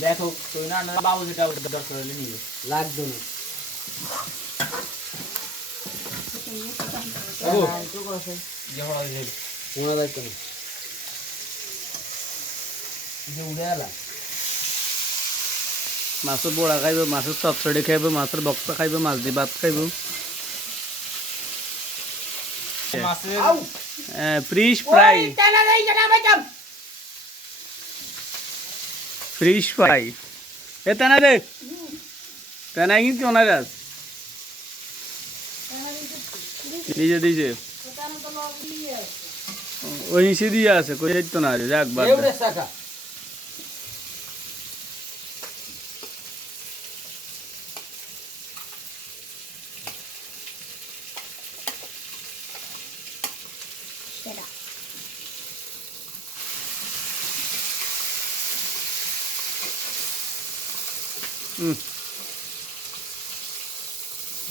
দেখো তুই না বাবু যেটা দরকার হলে নিবে লাগবে না। হ্যাঁ, হয় মাছের বড়া খাইব মাছের চপচড়ি খাইব মাছের বক্সা খাইব মাছ দি ভাত খাইব। মাছের ফ্রিশ ফ্রাই। ফ্রিশ ফ্রাই এ তেনা দে। তেনা কিন্তু ওনার আজ দিছে দিছে ওই নিচে দিয়ে আছে, কই তো না যাক বাদ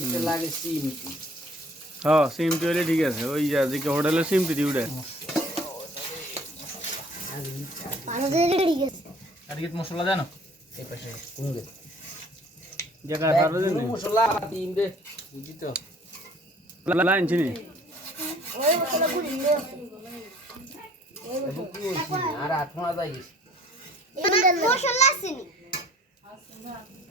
এটা লাগে সিম হ্যাঁ সিমটি হলে ঠিক আছে। ওই যা দিকে হোটেলে সিমটি দি উঠে। আর কি মশলা জানো? এই পাশে কুঙ্গে জায়গা সারো দিন মশলা দিন দে বুঝি তো? লাইন চিনি দেখো কি হইছে আর আট মাস আইস মশলা Love.